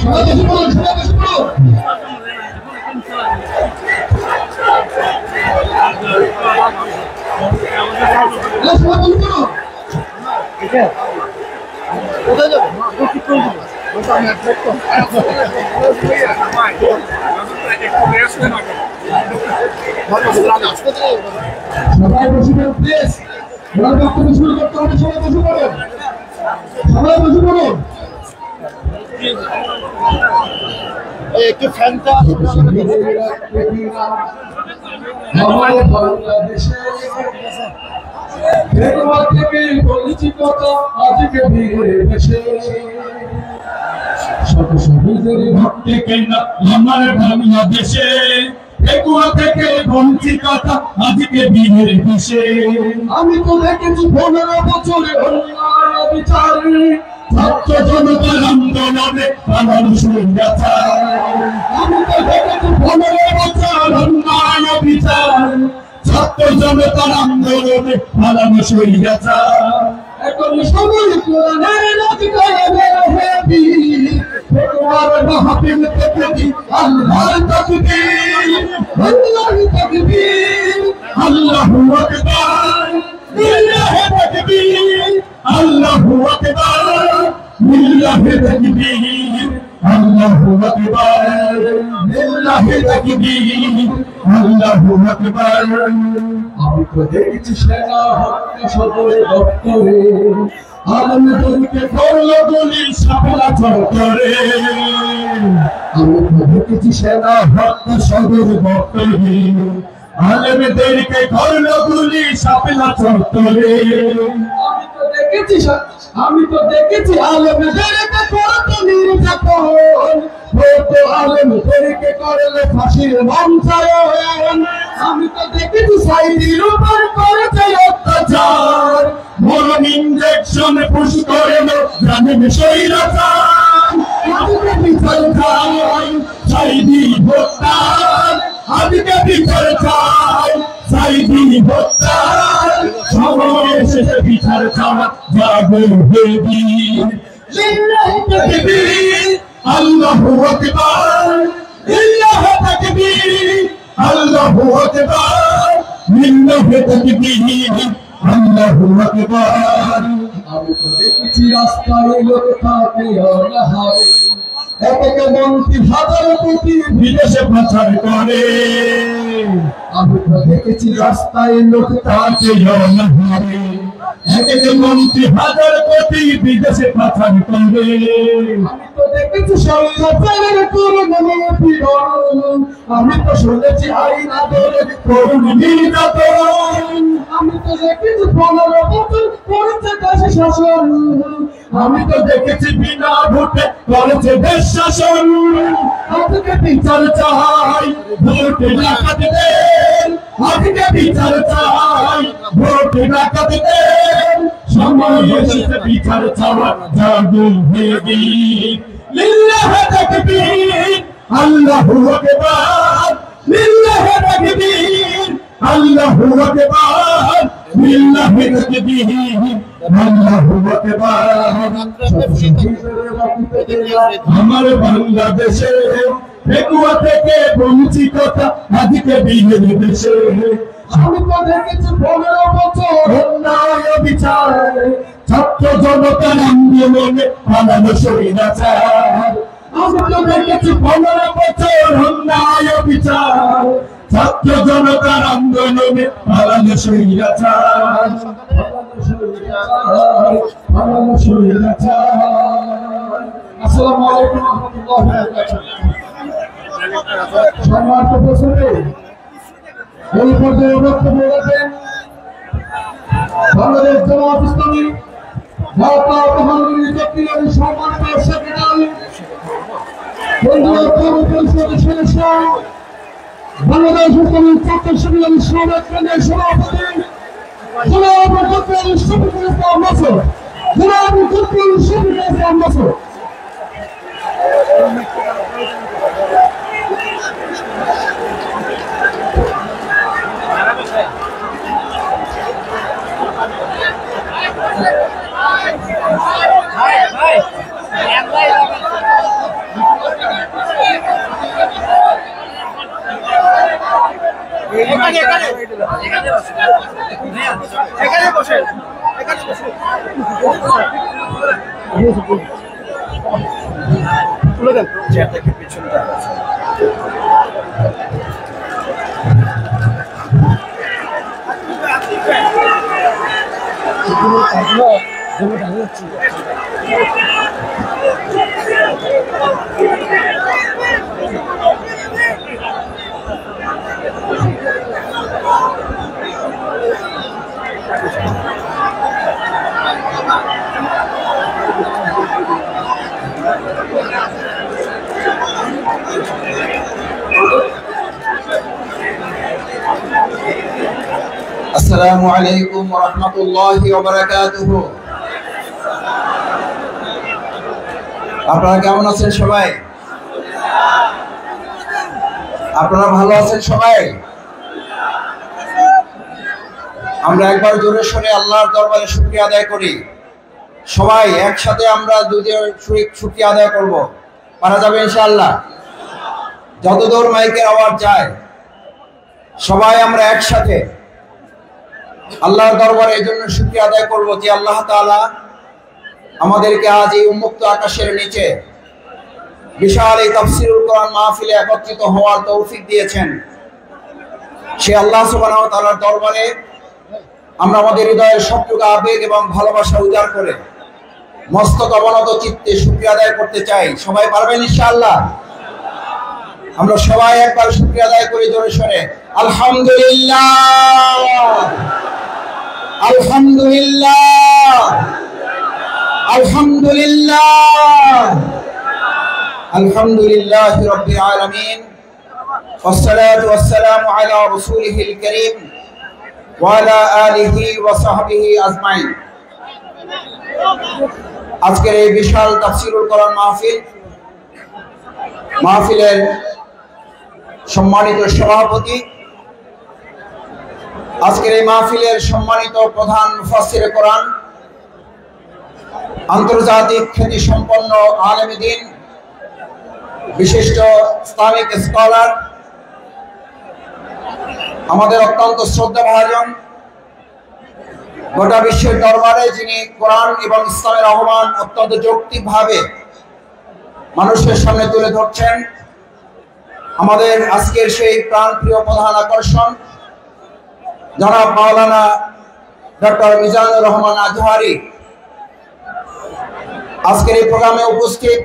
সবাই বসে পড়ুন, সবাই বসে পড়ুন। সবাই বসে পড়ুন। কোথায় যাবে? সবাই বসে পড়ুন প্লিজ। এবার বক্তব্য শুরু করতে হবে, সবাই বসে পড়ুন, সবাই বসে পড়ুন। একটু ফ্যানটা আমার বাংলাদেশে থেকে বলেছি কত আজকে ভিড়ে দেশে শত শহীদের ভক্তি কেনা আমার বাংলাদেশে একুয়া থেকে বঞ্চিততা আজকে ভিড়ে দেশে। আমি তো দেখেছি 15 বছরে অন্যায় বিচার, ছাত্র জনতার আন্দোলনে পালানো স্বৈরাচার। আমি তো দেখেছি 15 বছর অন্যায় বিচার, ছাত্র জনতার আন্দোলনে পালানো স্বৈরাচার। এখন সময় কোরআনের নদীতে বের হয়ে বীর তোমার মাহফিল থেকে দি আল্লাহর তাকবীর, আল্লাহর তাকবীর, আল্লাহু আকবার, লিল্লাহি তাকবীর, আল্লাহু আকবার, লিল্লাহি তাকবীর, আল্লাহু আকবার, লিল্লাহি তাকবীর, আল্লাহু আকবার। আমি তো দেখেছি সেনা হত্যা সদরে দপ্তরে আলমদেরকে করলো গুলি শাপলা চত্বরে। আমি তো দেখেছি সেনা হত্যা সদরে দপ্তরে আলমদেরকে করলো গুলি শাপলা চত্বরে। আমি তো দেখেছি আলমদেরকে করতো নির্যাতন, আলমদেরকে করলে ফাঁসির মঞ্চায়ন। আমি তো দেখেছি সাইদির উপর করেছে অত্যাচার, মরণ ইঞ্জেকশন পুশ করে জানেন স্বৈরাচার। আজকে বিচার চাই সাইদি হত্যার, আজকে বিচার চাই সাইদি হত্যার। সময় শেষে বিচার চাওয়া যাবে বীর, লিল্লাহি তাকবীর, আল্লাহু আকবার, লিল্লাহি তাকবীর, আল্লাহু আকবার, লিল্লাহি তাকবীর, আল্লাহু আকবার। আমি তো দেখেছি রাস্তায় লোক থাকে অনাহারে, এক এক মন্ত্রী হাজার কোটি বিদেশে পাচার করে। আমি তো দেখেছি রাস্তায় লোক থাকে অনাহারে, এক এক মন্ত্রী হাজার কোটি বিদেশে পাচার করে। আমি তো দেখেছি সরকারের করুণ নিপীড়ন, আমি তো শুনেছি আইন আদরে করুণ নির্যাতন। আমি তো দেখেছি 15 বছর করেছে দেশ শাসন, আমি তো দেখেছি বিনা ভোটে করেছে দেশ শাসন। আজকে বিচার চাই ভোট ডাকাত দেন, আজকে বিচার চাই ভোট ডাকাত দেন। সময় এসেছে বিচার চাওয়া যাবে বীর, লিল্লাহি তাকবীর, আল্লাহু আকবার, লিল্লাহি তাকবীর, আল্লাহু আকবার, লিল্লাহি তাকবীর, আল্লাহু আকবার। আমার বাংলাদেশে একুয়া থেকে বঞ্চিততা আজকে ভিড়ে দেশে। আমি তো দেখেছি 15 বছর অন্যায় বিচার, ছাত্র জনতার আন্দোলনে পালানো স্বৈরাচার। আমি তো দেখেছি 15 বছর অন্যায় বিচার, ছাত্র জনতার আন্দোলনে পালানো স্বৈরাচার, পালানো স্বৈরাচার। আসসালামু আলাইকুম ওয়া রাহমাতুল্লাহি ওয়া বারাকাতুহু। সম্মানিত উপস্থিতি, এই পর্যায়ে বক্তব্য রাখেন বাংলাদেশ জামায়াত ইসলামী ঢাকা মহানগরী দক্ষিণের সম্মানিত সেক্রেটারি, কেন্দ্রীয় কর্ম পরিষদের সদস্য, বাংলাদেশ ইসলামী ছাত্র সংগ্রামী সমাবেশ কেন্দ্রের সভাপতি জনাব ডক্টর শফিকুল ইসলাম মাসুদ, জনাব ডক্টর শফিকুল ইসলাম মাসুদ। তুলে দেন চেয়ারটাকে পিছনটা আসসালামু আলাইকুম ওয়া রাহমাতুল্লাহি ওয়া বারাকাতুহু। আপনারা কেমন আছেন সবাই? আপনারা ভালো আছেন সবাই? আমরা একবার জোরে সোরে আল্লাহর দরবারে শুকরিয়া আদায় করি। সবাই একসাথে আমরা দুজনে শুকরিয়া আদায় করব। পারা যাবে ইনশাআল্লাহ? যতদূর মাইকের আওয়াজ যায় সবাই আমরা একসাথে আল্লাহর দরবারে এই জন্য শুকরিয়া আদায় করব যে আল্লাহ তাআলা আমাদেরকে আজ এই উন্মুক্ত আকাশের নিচে বিশাল এই তাফসীরুল কোরআন মাহফিলে একত্রিত হওয়ার তৌফিক দিয়েছেন। সে আল্লাহ সুবহানাহু ওয়া তাআলার দরবারে আমরা আমাদের হৃদয়ের সবটুকু আবেগ এবং ভালোবাসা উজাড় করে মস্তক অবনত চিত্তে শুকরিয়া আদায় করতে চাই। সবাই পারবেন ইনশাআল্লাহ? আমরা সবাই একবার শুকরিয়া আদায় করি জোরে সোরে। আলহামদুলিল্লাহ, আলহামদুলিল্লাহ, আলহামদুলিল্লাহ, আলহামদুলিল্লাহি রাব্বিল আলামিন। والصلاة والسلام على رسوله الكريم وعلى آله وصحبه أجمعين। আজকের এই বিশাল তাফসীরুল কোরআন মাহফিলের সম্মানিত সভাপতি, আজকের এই মাহফিলের সম্মানিত প্রধান মুফাসসিরে কোরআন, আন্তর্জাতিক খ্যাতি সম্পন্ন আলেম দ্বীন, বিশিষ্ট ইসলামিক স্কলার, আমাদের অত্যন্ত শ্রদ্ধাভাজন, গোটা বিশ্বের দরবারে যিনি কোরআন এবং ইসলামের আহ্বান অত্যন্ত যৌক্তিকভাবে মানুষের সামনে তুলে ধরছেন, আমাদের আজকের সেই প্রাণপ্রিয় প্রধান আকর্ষণ জনাব মাওলানা ডক্টর মিজানুর রহমান আজহারি। আজকের এই প্রোগ্রামে উপস্থিত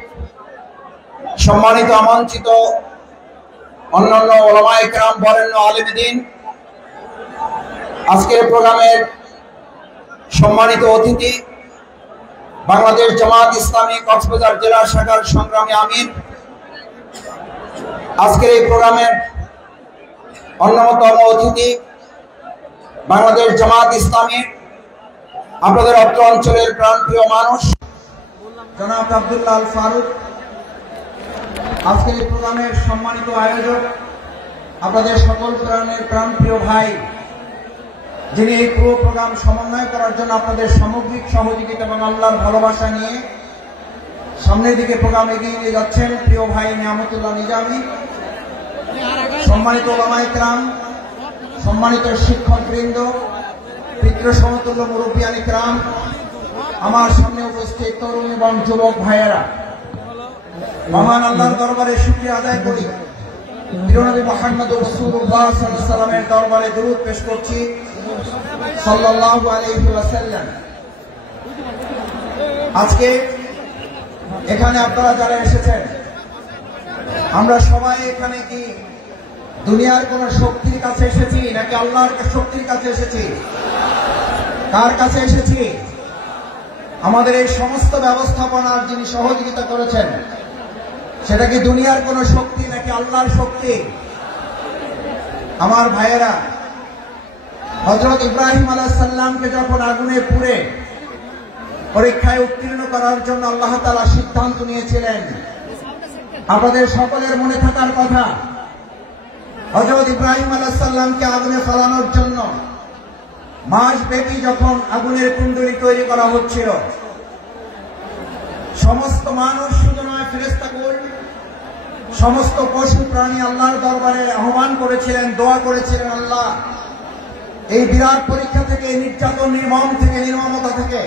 সম্মানিত আমন্ত্রিত অন্যান্য উলামায়ে কেরাম, বরেণ্য আলেম দ্বীন, আজকের প্রোগ্রামের সম্মানিত অতিথি বাংলাদেশ জামাত ইসলামী কক্সবাজার জেলা শাখার সংগ্রামী আমির, আজকের এই প্রোগ্রামের অন্যতম অতিথি বাংলাদেশ জামাত ইসলামী আপনাদের অত্র অঞ্চলের প্রাণপ্রিয় মানুষ জনাব আব্দুল্লাহ আল ফারুক, আজকের এই প্রোগ্রামের সম্মানিত আয়োজক আপনাদের সকল প্রাণের প্রাণপ্রিয় ভাই, যিনি এই পুরো প্রোগ্রাম সমন্বয় করার জন্য আপনাদের সামগ্রিক সহযোগিতা এবং আল্লাহর ভালোবাসা নিয়ে সামনের দিকে প্রোগ্রাম এগিয়ে নিয়ে যাচ্ছেন, প্রিয় ভাই নিয়ামতুল্লাহ নিজামী। সম্মানিত উলামায়ে কেরাম, সম্মানিত শিক্ষকবৃন্দ, পিতৃ সমতুল্য মুরব্বিয়ানে কেরাম, আমার সামনে উপস্থিত তরুণ এবং যুবক ভাইয়েরা, মহান আল্লাহর দরবারে শুকরিয়া আদায় করি। প্রিয়নবী মুহাম্মদ রাসূলুল্লাহ সাল্লাল্লাহু আলাইহি ওয়াসাল্লামের দরবারে দরুদ পেশ করছি সাল্লাল্লাহু আলাইহি ওয়াসাল্লাম। আজকে এখানে আপনারা যারা এসেছেন, আমরা সবাই এখানে কি দুনিয়ার কোন শক্তির কাছে এসেছি নাকি আল্লাহর শক্তির কাছে এসেছি? কার কাছে এসেছি? আমাদের এই সমস্ত ব্যবস্থাপনার যিনি সহযোগিতা করেছেন, সেটা কি দুনিয়ার কোন শক্তি নাকি আল্লাহর শক্তি? আমার ভাইয়েরা, হযরত ইব্রাহিম আলাইহিস সালামকে যখন আগুনে পুড়ে পরীক্ষায় উত্তীর্ণ করার জন্য আল্লাহ তাআলা সিদ্ধান্ত নিয়েছিলেন, আপনাদের সকলের মনে থাকার কথা, হযরত ইব্রাহিম আলাইহিস সালামকে আগুনে ফেলানোর জন্য মাস ব্যাপী যখন আগুনের কুণ্ডলী তৈরি করা হচ্ছিল, সমস্ত মানুষ শুধু নয়, ফেরেশতাকুল সমস্ত পশু প্রাণী আল্লাহর দরবারে আহ্বান করেছিলেন, দোয়া করেছিলেন, আল্লাহ এই বিরাট পরীক্ষা থেকে, নির্যাতন, নির্মম থেকে, নির্মমতা থেকে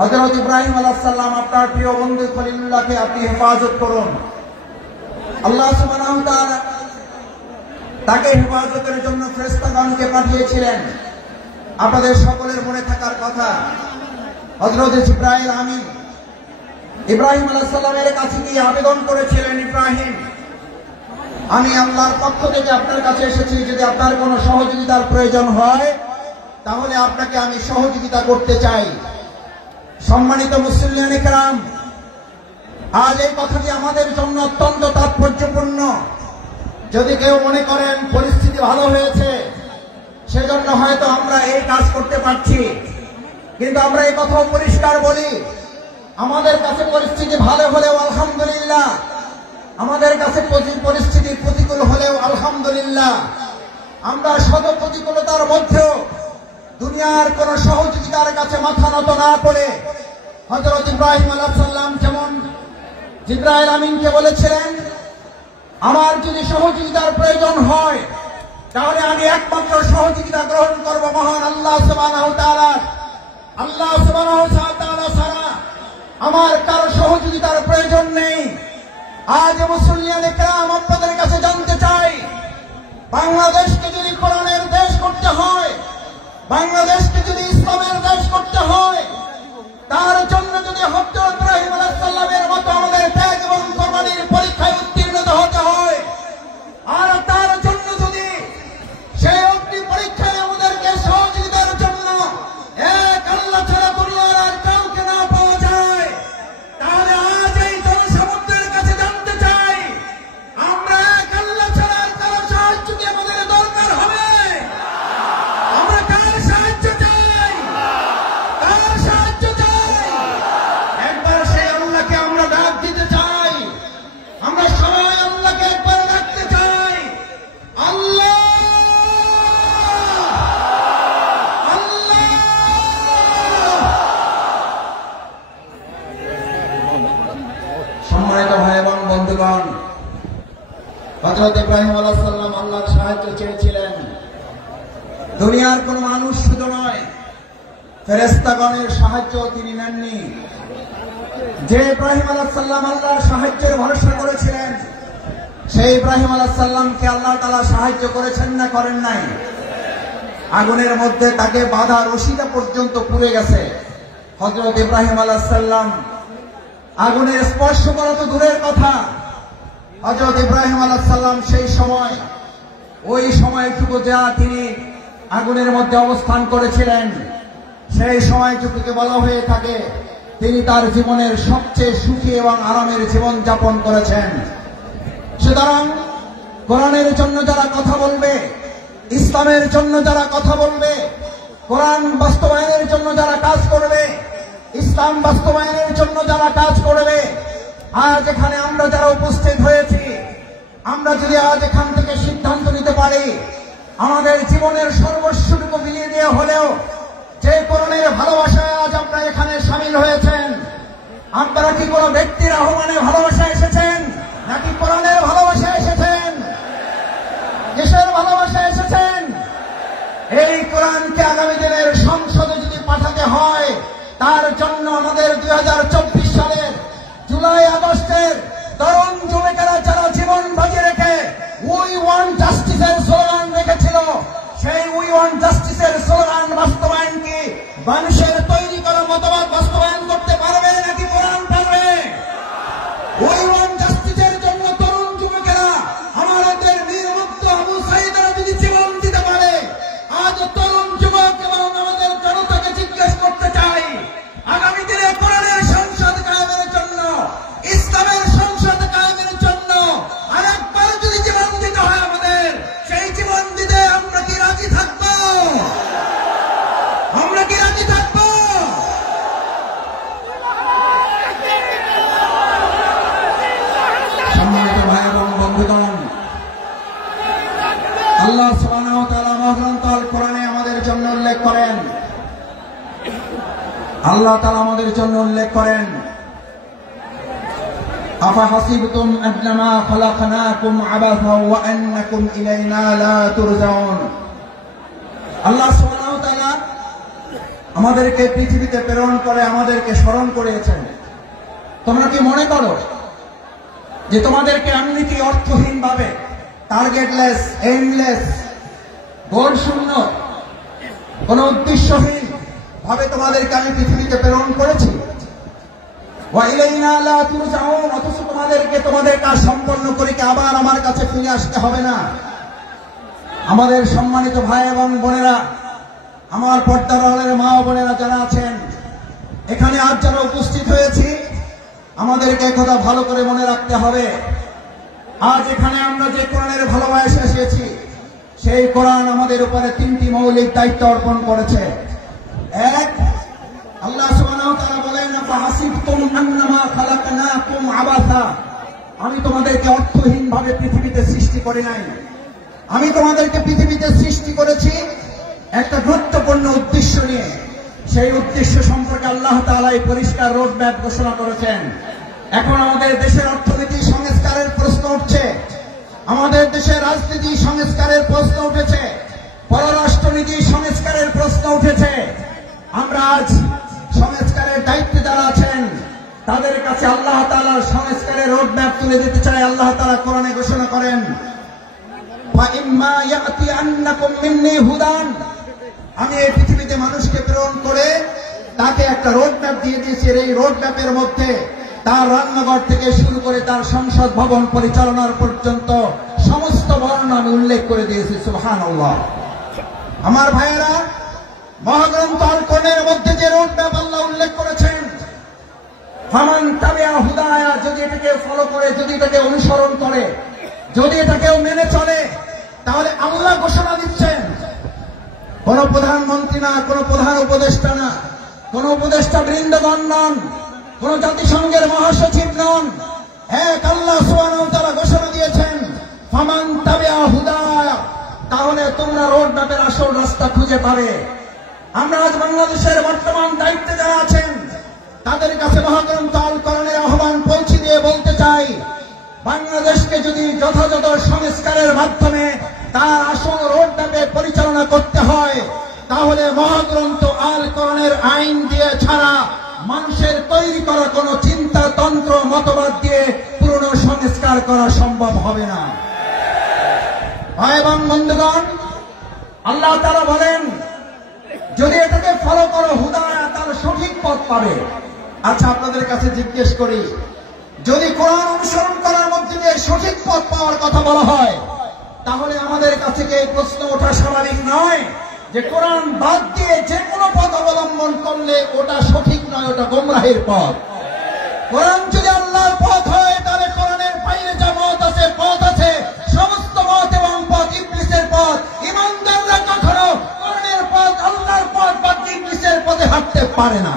হযরত ইব্রাহিম আলাইহিস সালাম আপনার প্রিয় বন্ধু খলিলুল্লাহকে আপনি হেফাজত করুন। আল্লাহ সুবহানাহু ওয়া তাআলা তাকে হেফাজতের জন্য ফেরেশতাগণকে পাঠিয়েছিলেন। আপনাদের সকলের মনে থাকার কথা, হযরত জিবরাইল আমিন ইব্রাহিম আলাইহিস সালামের কাছে গিয়ে আবেদন করেছিলেন, ইব্রাহিম, আমি আল্লাহর পক্ষ থেকে আপনার কাছে এসেছি, যদি আপনার কোনো সহযোগিতার প্রয়োজন হয় তাহলে আপনাকে আমি সহযোগিতা করতে চাই। সম্মানিত মুসলিম কেরাম, আজ এই কথাটি আমাদের জন্য অত্যন্ত তাৎপর্যপূর্ণ। যদি কেউ মনে করেন পরিস্থিতি ভালো হয়েছে সেজন্য হয়তো আমরা এই কাজ করতে পারছি, কিন্তু আমরা এই কথাও পরিষ্কার বলি, আমাদের কাছে পরিস্থিতি ভালো হলেও আলহামদুলিল্লাহ, আমাদের কাছে পরিস্থিতি প্রতিকূল হলেও আলহামদুলিল্লাহ, আমরা শত প্রতিকূলতার মধ্যেও দুনিয়ার কোন সহযোগিতার কাছে মাথা নত না করে হযরত ইব্রাহিম আলাইহিস সালাম যেমন জিবরাইল আমিনকে বলেছিলেন, আমার যদি সহযোগিতার প্রয়োজন হয় তাহলে আমি একমাত্র সহযোগিতা গ্রহণ করব মহান আল্লাহ সুবহানাহু ওয়া তাআলা। আল্লাহ সুবহানাহু ওয়া তাআলা ছাড়া আমার কারো সহযোগিতার প্রয়োজন নেই। আজ মুসলিয়ানে কেরাম আপনাদের কাছে জানতে চাই, বাংলাদেশকে যদি কোরআনের দেশ করতে হয়, বাংলাদেশকে যদি ইসলামের দেশ করতে হয়, তার জন্য যদি হযরত ইব্রাহিম আলাইহিস সালামের মতো আমাদের ত্যাগ এবং কোরবানির পরীক্ষায় উত্তীর্ণ হতে হয়, আর তার জন্য যদি সেই অগ্নি পরীক্ষায় আমাদেরকে সহযোগিতার জন্য এক আল্লাহ ছাড়া দুনিয়ার আর কাউকে না পাওয়া যায়, তাহলে আজ এই জনসমুদ্রের কাছে জানতে চাই, আমরা এক আল্লাহ ছাড়া আর কারো সাহায্য কি আমাদের দরকার হবে? আমরা কার সাহায্য চাই? কার সাহায্য চাই? একবার সেই আল্লাহকে আমরা ডাক দিতে চাই, আমরা সবাই আল্লাহকে একবার ডাকতে চাই, আল্লাহ আল্লাহ। সম্মানিত ভাই এবং বন্ধুগণ, হযরত ইব্রাহিম আলাইহিস সালাম আল্লাহর সাহায্য চেয়েছিলেন। দুনিয়ার কোন মানুষ শুধু নয়, ফেরেশতাগণের সাহায্য তিনি নেননি। যে ইব্রাহিম আলাইহিস সালাম আল্লাহর সাহায্যের ভরসা করেছিলেন, সেই ইব্রাহিম আলাইহিস সালামকে আল্লাহ তাআলা সাহায্য করেছেন না করেন নাই? আগুনের মধ্যে তাকে বাধা রশিটা পর্যন্ত পুড়ে গেছে। হযরত ইব্রাহিম আলাইহিস সালাম আগুনের স্পর্শ করা তো দূরের কথা, হযরত ইব্রাহিম আলাইহিস সালাম সেই সময়, ওই সময়টুকু যা তিনি আগুনের মধ্যে অবস্থান করেছিলেন, সেই সময়টুকুকে বলা হয়ে থাকে তিনি তার জীবনের সবচেয়ে সুখী এবং আরামের জীবন যাপন করেছেন। সুতরাং কোরআনের জন্য যারা কথা বলবে, ইসলামের জন্য যারা কথা বলবে, কোরআন বাস্তবায়নের জন্য যারা কাজ করবে, ইসলাম বাস্তবায়নের জন্য যারা কাজ করবে, আজ এখানে আমরা যারা উপস্থিত হয়েছি, আমরা যদি আজ এখান থেকে সিদ্ধান্ত নিতে পারি আমাদের জীবনের সর্বস্বটুকু বিলিয়ে দিয়ে হলেও যে কোরআনের ভালোবাসায় আজ আপনারা এখানে সামিল হয়েছেন, আপনারা কি কোনো ব্যক্তির আহ্বানে ভালোবাসা এসেছেন নাকি কোরআনের ভালোবাসা এসেছেন? দেশের ভালোবাসা এসেছেন? এই কোরআনকে আগামী দিনের সংসদে যদি পাঠাতে হয়, তার জন্য আমাদের 2024 সালের জুলাই আগস্টের তরুণ যুবকেরা যারা জীবন বাজি রেখে উই ওয়ান্ট জাস্টিসের স্লোগান রেখেছিল, সেই উই ওয়ান্ট জাস্টিসের স্লোগান বাস্তবায়ন কি মানুষের তৈরি করা মতবাদ বাস্তবায়ন করতে পারবে নাকি কোরআন পারবে? উই ওয়ান্ট জাস্টিসের জন্য তরুণ যুবকেরা আমাদের নির্মুক্ত আবু সাঈদরা যদি জীবন দিতে পারে, আজ তরুণ যুবক এবং আমাদের জনতাকে জিজ্ঞেস করতে চাই, আগামী দিনে কোরআনের সংসদ কায়েমের জন্য, ইসলামের সংসদ কায়েমের জন্য আরেকবার যদি জীবন দিতে হয় আমাদের, সেই জীবন দিতে আমরা কি রাজি থাকবো? আমরা কি রাজি থাকবো? সম্মানিত ভাই এবং বন্ধুগণ, আল্লাহ সুবহানাহু ওয়া তাআলা মহাগ্রন্থ আল কোরআনে আমাদের জন্য উল্লেখ করেন, আল্লাহ তাআলা আমাদের জন্য উল্লেখ করেন, আফাহাসিবতুম আন্নামা খালাকনাকুম আবাসা ওয়া আন্নাকুম ইলাইনা লা তুরজাউন। আল্লাহ সুবহানাহু ওয়া তাআলা আমাদেরকে পৃথিবীতে প্রেরণ করে আমাদেরকে স্মরণ করিয়েছেন। তোমরা কি মনে করো যে তোমাদেরকে এমনিতে অর্থহীন ভাবে, টার্গেটলেস, এইমলেস, গোল শূন্য, কোন উদ্দেশ্যহীন ভাবে তোমাদেরকে আমি পৃথিবীতে প্রেরণ করেছি? ওয়া ইলাইনা লা তুরজাউন, অথচ তোমাদেরকে তোমাদের কাজ সম্পন্ন করে কি আবার আমার কাছে ফিরে আসতে হবে না? আমাদের সম্মানিত ভাই এবং বোনেরা, আমার পর্দার আড়ালের মা ও বোনেরা যারা আছেন, এখানে আজ যারা উপস্থিত হয়েছি, আমাদেরকে কথা ভালো করে মনে রাখতে হবে। আজ এখানে আমরা যে কোরআনের ভালোবাসা এসেছি, সেই কোরআন আমাদের উপরে তিনটি মৌলিক দায়িত্ব অর্পণ করেছে। এক, আল্লাহ সুবহানাহু ওয়া তাআলা বলেন, আফাহাসিবতুম আন্নামা খালাকনাকুম আবাসা, আমি তোমাদেরকে অর্থহীন ভাবে পৃথিবীতে সৃষ্টি করি নাই। আমি তোমাদেরকে পৃথিবীতে সৃষ্টি করেছি একটা গুরুত্বপূর্ণ উদ্দেশ্য নিয়ে। সেই উদ্দেশ্য সম্পর্কে আল্লাহ তাআলা এই পরিষ্কার রোড ম্যাপ ঘোষণা করেছেন। এখন আমাদের দেশের অর্থনীতি সংস্কারের প্রশ্ন উঠছে, আমাদের দেশের রাজনীতি সংস্কারের প্রশ্ন উঠেছে, পররাষ্ট্রনীতি সংস্কারের প্রশ্ন উঠেছে। আমরা আজ সংস্কারের দায়িত্বে যারা আছেন, তাদের কাছে আল্লাহ তাআলার সংস্কারের রোড ম্যাপ তুলে দিতে চাই। আল্লাহ তাআলা কোরআনে ঘোষণা করেন, ফাইম্মা ইয়াতিয়ান্নাকুম মিন্নী হুদান, আমি এই পৃথিবীতে মানুষকে প্রেরণ করে তাকে একটা রোড ম্যাপ দিয়ে দিয়েছি। এই রোড ম্যাপের মধ্যে তার রান্নাঘর থেকে শুরু করে তার সংসদ ভবন পরিচালনার পর্যন্ত সমস্ত বর্ণনা আমি উল্লেখ করে দিয়েছি। সুবহানাল্লাহ। আমার ভাইয়েরা, মহাগ্রন্থ আল কোরআনের মধ্যে যে রোড ম্যাপ আল্লাহ উল্লেখ করেছেন, ফামান তাবিআ হুদায়া, যদি এটাকে ফলো করে, যদি এটাকে অনুসরণ করে, যদি এটাকেও মেনে চলে, তাহলে আল্লাহ ঘোষণা দিচ্ছেন, কোন প্রধানমন্ত্রী না, কোন প্রধান উপদেষ্টা না, কোন উপদেষ্টা বৃন্দগণ নন, কোন জাতিসংঘের মহাসচিব নন, এক আল্লাহ সুবহানাহু ওয়া তাআলা ঘোষণা দিয়েছেন, ফামান তাবিআ হুদায়া, তাহলে তোমরা রোড ম্যাপের আসল রাস্তা খুঁজে পাবে। আমরা আজ বাংলাদেশের বর্তমান দায়িত্বে যারা আছেন, তাদের কাছে মহাগ্রন্থ আল কোরআনের আহ্বান পৌঁছে দিয়ে বলতে চাই, বাংলাদেশকে যদি যথাযথ সংস্কারের মাধ্যমে তার আসল রোড ম্যাপে পরিচালনা করতে হয়, তাহলে মহাগ্রন্থ আল কোরআনের আইন দিয়ে ছাড়া মানুষের তৈরি করা কোন চিন্তা, তন্ত্র, মতবাদ দিয়ে পুরনো সংস্কার করা সম্ভব হবে না। ভাই এবং বন্ধুগণ, আল্লাহ তাআলা বলেন, যদি এটাকে ফলো করো হুদায়া, তার সঠিক পথ পাবে। আচ্ছা, আপনাদের কাছে জিজ্ঞেস করি, যদি কোরআন অনুসরণ করার মধ্যে দিয়ে সঠিক পথ পাওয়ার কথা বলা হয়, তাহলে আমাদের কাছে কি এই প্রশ্ন ওঠা স্বাভাবিক নয় যে কোরআন বাদ দিয়ে যে কোনো পথ অবলম্বন করলে ওটা সঠিক নয়, ওটা গোমরাহের পথ? কোরআন যদি আল্লাহর পথ হয়, তাহলে কোরআনের বাইরে যা মত আছে, পথ আছে, সমস্ত মত এবং পথ ইবলিসের পথ। ইমানদাররা কখনো কোরআনের পথ, আল্লাহর পথ বাদ দিয়ে ইবলিসের পথে হাঁটতে পারে না।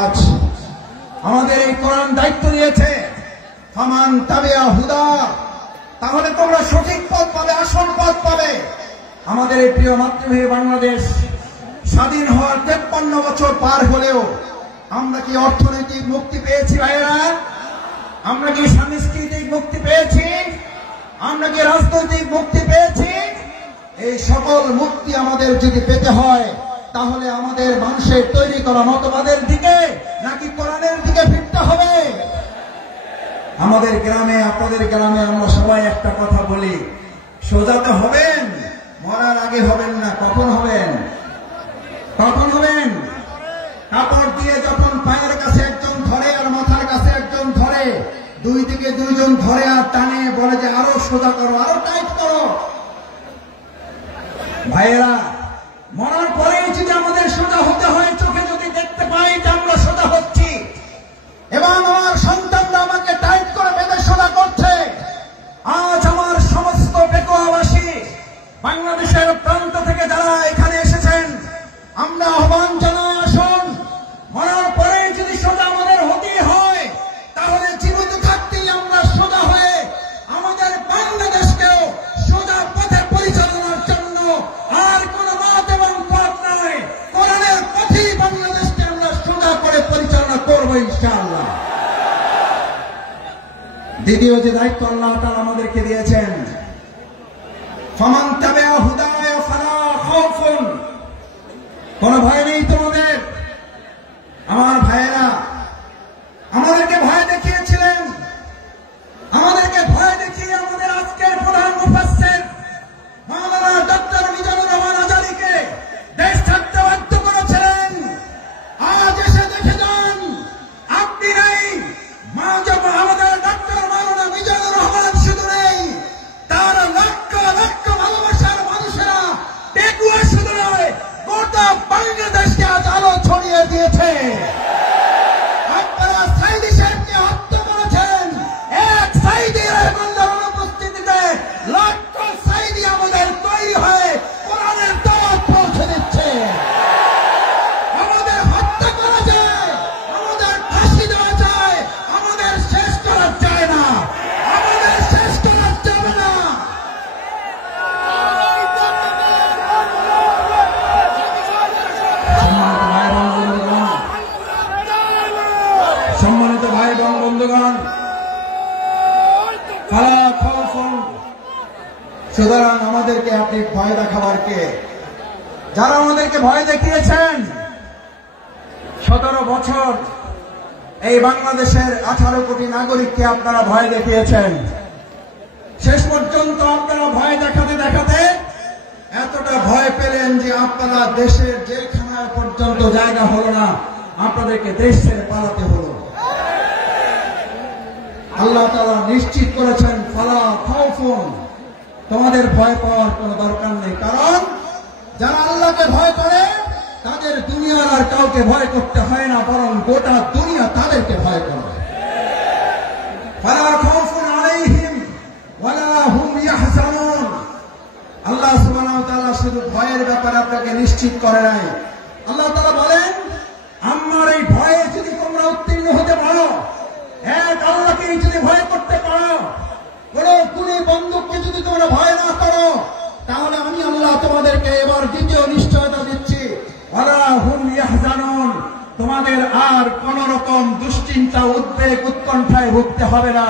আজ আমাদের এই কোরআন দায়িত্ব নিয়েছে, ফামান তাবিআ হুদা, তাহলে তোমরা সঠিক পথ পাবে, আসল পথ পাবে। আমাদের এই প্রিয় মাতৃভূমি বাংলাদেশ স্বাধীন হওয়ার 53 বছর পার হলেও আমরা কি অর্থনৈতিক মুক্তি পেয়েছি ভাইরা? আমরা কি সাংস্কৃতিক মুক্তি পেয়েছি? আমরা কি রাজনৈতিক মুক্তি পেয়েছি? এই সকল মুক্তি আমাদের যদি পেতে হয়, তাহলে আমাদের মানুষের তৈরি করা মতবাদের দিকে নাকি কোরআনের দিকে ফিরতে হবে? আমাদের গ্রামে, আপনাদের গ্রামে আমরা সবাই একটা কথা বলি, সোজাতে হবেন, মরার আগে হবেন না। কখন হবেন? কখন হবেন? কাপড় দিয়ে যখন পায়ের কাছে একজন ধরে আর মাথার কাছে একজন ধরে, দুই দিকে দুইজন ধরে আর টানে, বলে যে আরো সোজা করো, আরো টাইট করো। ভাইয়েরা, মরার পরেই যদি আমাদের সোজা হতে হয়, চোখে যদি দেখতে পাই যে আমরা সোজা হচ্ছি এবং আমার সন্তানরা আমাকে টাইট করে বেঁধে সোজা করছে, আজ আমার সমস্ত বেকুয়াবাসী বাংলাদেশের প্রান্ত থেকে যারা এখানে এসেছেন, আমরা আহ্বান জানাই, আসুন, মরার পরে যদি সোজা আমাদের হতে হয়, তাহলে জীবিত থাকতেই আমরা সোজা হয়ে আমাদের বাংলাদেশকেও সোজা পথে পরিচালনার জন্য আর কোন মত এবং পথ নয়, দ্বিতীয় যে দায়িত্ব আল্লাহ তাআলা আমাদেরকে দিয়েছেন, ফামান তাবিআ হুদায়া ফালা খাউফুন, কোনো ভয় নেই তোমাদের। আমার ভাইয়েরা আমাদেরকে ভয় দেখিয়েছিলেন, আমাদেরকে ভয় দেখিয়ে আমাদের আজকের প্রধান মুফাসসির মাওলানা ডক্টর মিজানুর রহমান আজারীকে দেশ ছাড়তে বাধ্য করেছিলেন। আজ এসে দেখে যান, আপনি নেই, আমাদের ডক্টর মাওলানা মিজানুর রহমান শুধু নেই, তার লক্ষ লক্ষ ভালোবাসার মানুষেরা টেকুয়া শুধু নয়, গোটা বাংলাদেশকে আজ আলো ছড়িয়ে দিয়েছে। আপনারা সাইদি সাহেবকে হত্যা করেছেন, এক সাইদির অনুপস্থিতিতে লক্ষ সাইদি আমাদের তৈরি হয়ে কোরআনের দাওয়াত পৌঁছে দিচ্ছে। আমাদের হত্যা করা যায়, আমাদের ফাঁসি দেওয়া যায়, আমাদের শেষ করা যায় না, আমাদের শেষ করা যাবে না। সম্মানিত ভাই এবং বন্ধুগণ, সুতরাং আমাদেরকে আপনি ভয় দেখাবার কে? যারা আমাদেরকে ভয় দেখিয়েছেন, 17 বছর এই বাংলাদেশের 18 কোটি নাগরিককে আপনারা ভয় দেখিয়েছেন। শেষ পর্যন্ত আপনারা ভয় দেখাতে দেখাতে এতটা ভয় পেলেন যে আপনারা দেশের জেলখানায় পর্যন্ত জায়গা হলো না, আপনাদেরকে দেশ ছেড়ে পালাতে হলো। আল্লাহ তাআলা নিশ্চিত করেছেন, ফালা খাউফুন, তোমাদের ভয় পাওয়ার কোনো দরকার নেই, কারণ যারা আল্লাহকে ভয় করে তাদের দুনিয়ার আর কাউকে ভয় করতে হয় না, বরং গোটা দুনিয়া তাদেরকে ভয় করে। ফালা খাউফুন আলাইহিম ওয়ালা হুম ইয়াহজানুন। আল্লাহ সুবহানাহু ওয়া তাআলা শুধু ভয়ের ব্যাপারে আপনাকে নিশ্চিত করে নাই, আল্লাহ তাআলা বলেন, আমার এই ভয়ে যদি তোমরা উত্তীর্ণ হতে পারো, এক আল্লাহকে যদি ভয় করতে পারো, কোন গুলি বন্দুককে যদি তোমরা ভয় না করো, তাহলে আমি আল্লাহ তোমাদেরকে এবার দ্বিতীয় নিশ্চয়তা দিচ্ছি, ওয়ালা হুম ইয়াহজানুন, তোমাদের আর কোন রকম দুশ্চিন্তা, উদ্বেগ, উৎকণ্ঠায় ভুগতে হবে না।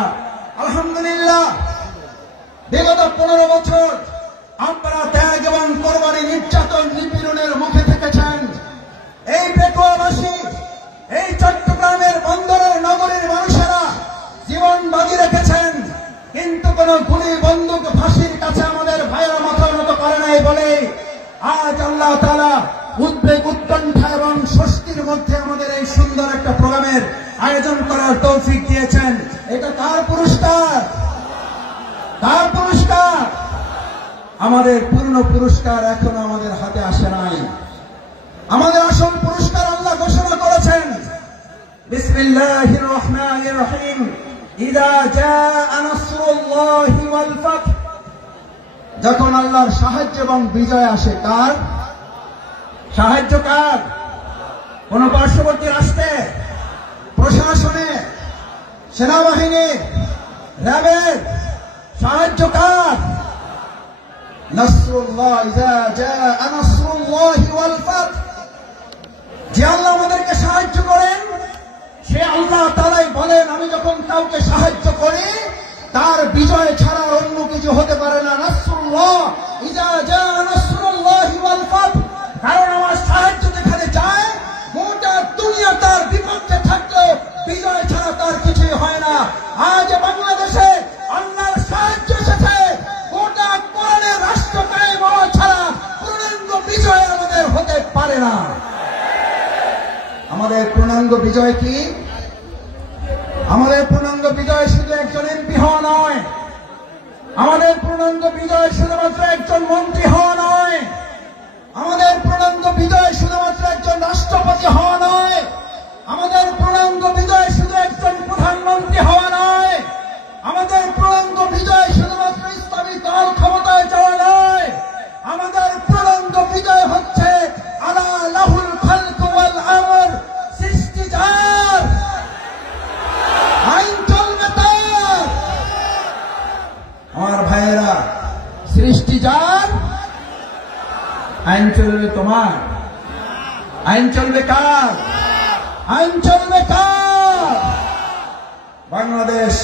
আলহামদুলিল্লাহ, বিগত 15 বছর আপনারা ত্যাগ এবং কোরবানি, নির্যাতন, নিপীড়নের মুখে থেকেছেন। এই পেকুয়াবাসী, এই চট্টগ্রামের বন্দরের নগরীর মানুষেরা জীবন বাজি রেখেছেন, কিন্তু কোন গুলি বন্দুক ফাঁসির কাছে আমাদের ভাইয়েরা মাথা নত করে নাই বলে আজ আল্লাহ তাআলা উদ্বেগ, উৎকণ্ঠা এবং স্বস্তির মধ্যে আমাদের এই সুন্দর একটা প্রোগ্রামের আয়োজন করার তৌফিক দিয়েছেন। এটা কার পুরস্কার? কার পুরস্কার? আমাদের পূর্ণ পুরস্কার এখনো আমাদের হাতে আসে নাই। আমাদের আসল পুরস্কার আল্লাহ ঘোষণা করেছেন, বিসমিল্লাহির রহমানির রহিম, ইযা জাআ নাসরুল্লাহি ওয়াল ফাত। যখন আল্লাহর সাহায্য এবং বিজয় আসে, কার সাহায্য? কার? কোন পার্শ্ববর্তী রাষ্ট্রে, প্রশাসনে, সেনাবাহিনী, র্যাবের সাহায্য কার? নাসরুল্লাহ, ইযা জাআ নাসরুল্লাহি ওয়াল ফাত। যে আল্লাহ আমাদেরকে সাহায্য করেন, সে আল্লাহ তাআলাই বলেন, আমি যখন কাউকে সাহায্য করি তার বিজয় ছাড়া অন্য কিছু হতে পারে না। নাসরুল্লাহ, ইযা জাআ নাসরুল্লাহি ওয়াল ফাত। কারণ আমার সাহায্য যেখানে যায়, গোটা দুনিয়া তার বিপক্ষে থাকলেও বিজয় ছাড়া তার কিছুই হয় না। আজ বাংলাদেশে আল্লাহর সাহায্য এসেছে, গোটা কোরআনের রাষ্ট্র কায়েম হওয়া ছাড়া পূর্ণাঙ্গ বিজয় আমাদের হতে পারে না। আমাদের পূর্ণাঙ্গ বিজয় কি? আমাদের পূর্ণাঙ্গ বিজয় শুধু একজন এমপি হওয়া নয়, আমাদের পূর্ণাঙ্গ বিজয় শুধুমাত্র একজন মন্ত্রী হওয়া নয়, আমাদের পূর্ণাঙ্গ বিজয় শুধুমাত্র একজন রাষ্ট্রপতি হওয়া নয়, আমাদের পূর্ণাঙ্গ বিজয় শুধু একজন প্রধানমন্ত্রী হওয়া নয়, আমাদের পূর্ণাঙ্গ বিজয় শুধুমাত্র ইসলামী দল ক্ষমতায় যাওয়া নয়, আমাদের পূর্ণাঙ্গ বিজয় হচ্ছে আলা লাহুল খালক ওয়াল আমর, সৃষ্টি যার, আইন চলবে তার। আমার ভাইয়েরা, সৃষ্টি যার, আইন চলবে তোমার। আইন চলবে কার? আইন চলবে কার? বাংলাদেশ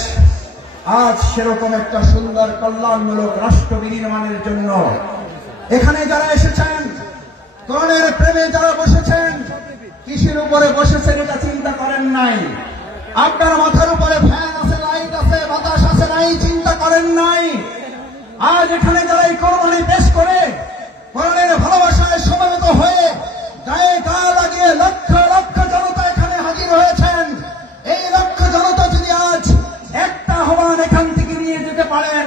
আজ সেরকম একটা সুন্দর কল্যাণমূলক রাষ্ট্র বিনির্মাণের জন্য এখানে যারা এসেছেন, কোরআনের প্রেমে যারা বসেছেন, কিসের উপরে বসেছেন এটা চিন্তা করেন নাই। আপনার মাথার উপরে ফ্যান আছে, লাইট আছে, বাতাস আছে নাই, চিন্তা করেন নাই। আজ এখানে যারা এই কোরবানি পেশ করে কোরআনের ভালোবাসায় সমবেত হয়ে গায়ে গা লাগিয়ে লক্ষ লক্ষ জনতা এখানে হাজির হয়েছেন, এই লক্ষ জনতা যদি আজ একটা আহ্বান এখান থেকে নিয়ে যেতে পারেন,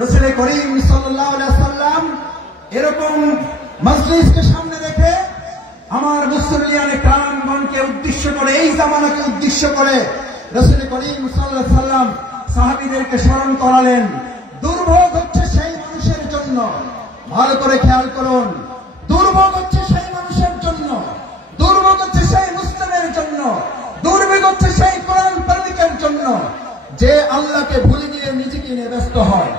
রাসূল করিম সাল্লাল্লাহু আলাইহি ওয়াসাল্লাম এরকম মজলিসকে সামনে রেখে আমার মুসল্লিয়ানে কেরামগণকে উদ্দেশ্য করে, এই জামানাকে উদ্দেশ্য করে রাসূল করিম সাল্লাল্লাহু আলাইহি ওয়াসাল্লাম সাহাবীদেরকে স্মরণ করালেন। দুর্ভোগ হচ্ছে সেই মানুষের জন্য, ভালো করে খেয়াল করুন, দুর্ভোগ হচ্ছে সেই মানুষের জন্য, দুর্ভোগ হচ্ছে সেই মুসলিমের জন্য, দুর্ভোগ হচ্ছে সেই কোরআন প্রেমিকের জন্য যে আল্লাহকে ভুলে গিয়ে নিজেকে নিয়ে ব্যস্ত হয়,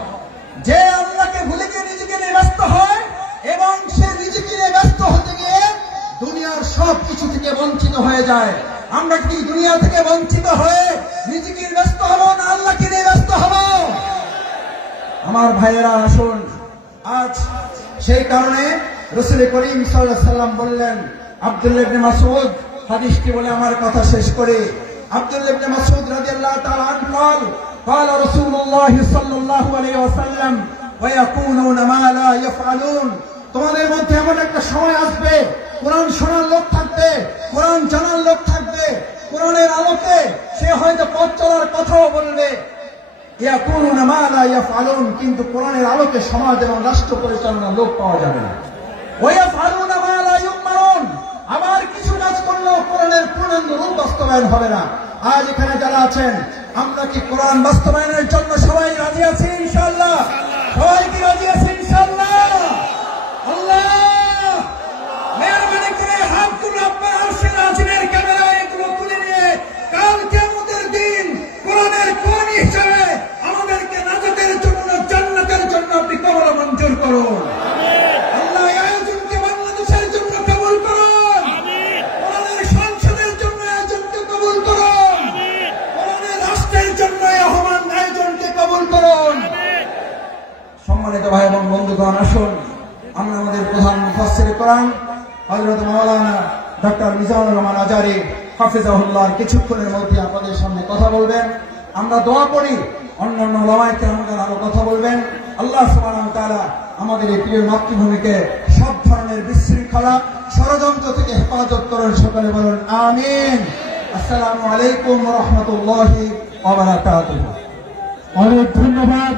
যে আল্লাহকে ভুলে গিয়ে নিজেকে নিয়ে ব্যস্ত হয় এবং সে নিজেকে নিয়ে ব্যস্ত হতে গিয়ে দুনিয়ার সব কিছু থেকে বঞ্চিত হয়ে যায়। আমরা কি দুনিয়া থেকে বঞ্চিত হয়ে নিজেকে ব্যস্ত হব না আল্লাহকে নিয়ে ব্যস্ত হব? আমার ভাইয়েরা আসুন, আজ সেই কারণে রাসূল করিম সাল্লাল্লাহু আলাইহি ওয়াসাল্লাম বললেন, আব্দুল্লাহ ইবনে মাসউদ হাদিসটি বলে আমার কথা শেষ করে, আব্দুল্লাহ ইবনে মাসউদ রাদিয়াল্লাহু তাআলা আনহু বলেন, قال رسول الله صلى الله عليه وسلم ويقولون ما لا يفعلون। তোমাদের মধ্যে এমন একটা সময় আসবে, কোরআন শোনার লোক থাকবে, কোরআন জানার লোক থাকবে, কোরআনের আলোকে সে হয়তো পথ চলার কথাও বলবে, ইয়াকুলুনা মা লা ইয়াফআলুন, কিন্তু কোরআনের আলোকে সমাজ এবং রাষ্ট্র পরিচালনার লোক পাওয়া যাবে না। ওয়া ইয়াফআলুনা মা লা ইউমারুন, আবার কিছু কাজ করলেও কোরআনের পূর্ণাঙ্গ রূপ বাস্তবায়ন হবে না। আজ এখানে যারা আছেন, আমরা কি কোরআন বাস্তবায়নের জন্য সবাই রাজি আছি? ইনশাআল্লাহ সবাই কি রাজি আছি? ইনশাআল্লাহ। আল্লাহ মেহরবানি করে হাতগুলো আপনার আরশের আজিমের ক্যামেরায় এগুলো তুলে নিয়ে কাল কিয়ামতের দিন কোরআনের কোরআনী হিসেবে আমাদেরকে নাজাতের জন্য, জান্নাতের জন্য আপনি কবুল মঞ্জুর করুন। আল্লাহ এই আয়োজনকে বাংলাদেশের জন্য কবুল করুন, কোরআনের সংসদের জন্য আয়োজনকে কবুল করুন, কোরআনের রাষ্ট্রের জন্য আহ্বান আয়োজনকে কবুল করুন। সম্মানিত ভাই এবং বন্ধুগণ, আসুন আমরা আমাদের প্রধান মুফাসসির কোরআন হযরত মাওলানা ডক্টর মিজানুর রহমান আজারী হাফিজাহুল্লাহ কিছুক্ষণের মধ্যে আপনাদের সামনে কথা বলবেন। আমরা দোয়া করি অন্যান্য ওলামায়ে কেরামগণ আরো কথা বলবেন। আল্লাহ সুবহানাহু ওয়া তাআলা আমাদের এই প্রিয় মাতৃভূমিকে সব ধরনের বিশৃঙ্খলা ষড়যন্ত্র থেকে হেফাজত করুন। সকলে বলুন আমিন। আসসালামু আলাইকুম ওয়া রাহমাতুল্লাহি ওয়া বারাকাতুহু। অনেক ধন্যবাদ।